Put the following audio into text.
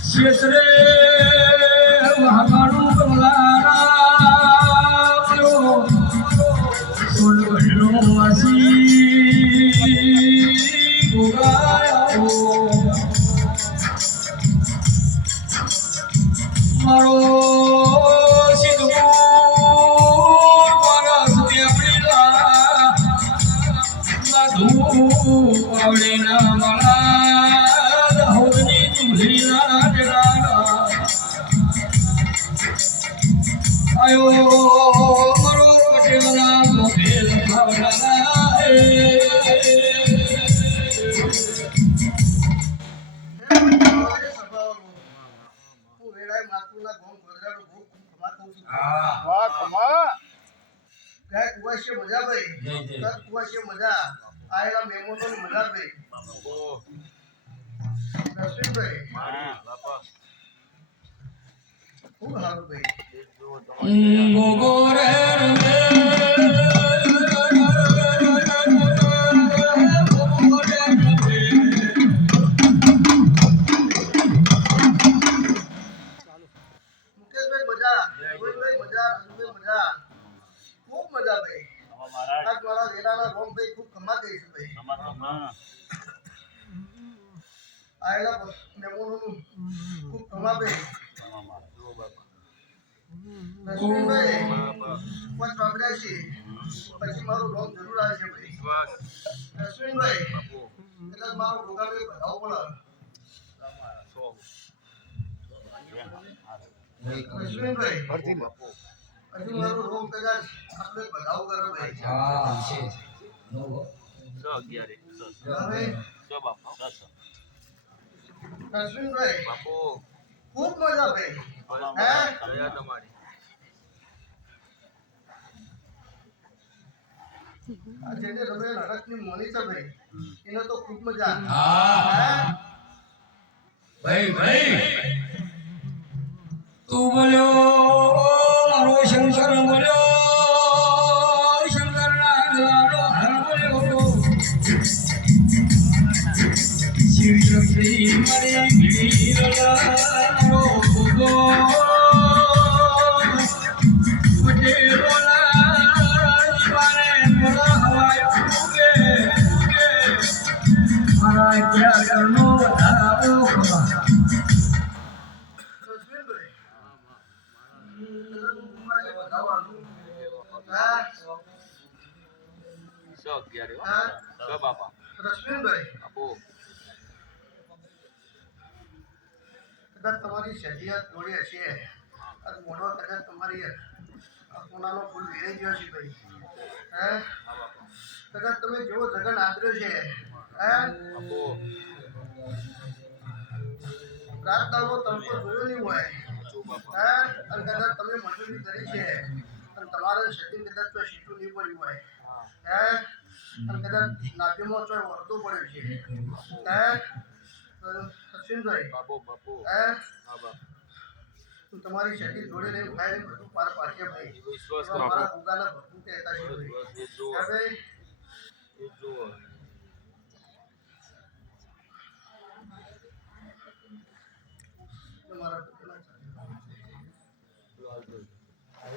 ક્ષેત્રે મહાકાળું કમલારામ સોલવડનો વાસી ગોગાયો મારો સિદ્ધપુર મારા સત્યાપડીલા માધુ આવડીના માળા દાહોદની તુલસીના ડેરાના આયો મારો પટેલના મોભેલ ભાવના મજા આયેલા મહેમાનો મજા ભાઈ દર્શનભાઈ ખૂબ સારું ભાઈ ગોગોરે મુકેશભાઈ મજા રોહિતભાઈ મજા રજુભાઈ મજા ખૂબ મજા ભાઈ આજ મારા વેરાના રોમ ભાઈ ખૂબ કમા ગઈ છે ભાઈ આયેલા મહેમાનોનું ખૂબ કમા ભાઈ દર્શનભાઈ કોઈ ચોકડા છે પછી મારું રોમ જરૂર આવે છે ભાઈ દર્શનભાઈ એટલે મારો ભોગાભાઈ બધાવ પડે દર્શનભાઈ હજુ મારું રોમ કદાચ આપણે બધાવ કરો ભાઈ હા છે દર્શનભાઈ ખૂબ મજા ભાઈ હે આ જેને રમે નરકની મોની છે ભાઈ એને તો ખૂબ મજા હા ભાઈ ભાઈ તું બોલ્યો મારો શંકર બોલ્યો શંકર નાગલાનો હર બોલ્યો શિવ શક્તિ મારી વીરલાનો ગોગો પટેલોના જીવાને મોડા હવાયો ઉગે મારા ત્યાં કરનો વધારો ખબર તમારી શરીયત જોડે હશે અને મોડો કદાચ તમારી કોનાનો ફૂલ વેરાઈ ગયો છે ભાઈ હે કદાચ તમે જેવો જગન આદર્યો છે હે રાત દાડો તડકો જોયો નહીં હોય હે અને કદાચ તમે મજૂરી કરી છે અને તમારે શરીર કદાચ તો સીટું નહીં પડ્યું હોય હે અને કદાચ નાભીમાં તો વળતું પડ્યું છે હે સચિનભાઈ હે તમારી શરીર જોડે રહી ભાઈ બધું પાર પાડશે ભાઈ મારા ભૂગાના ભરતું કહેતા છે ભાઈ મારા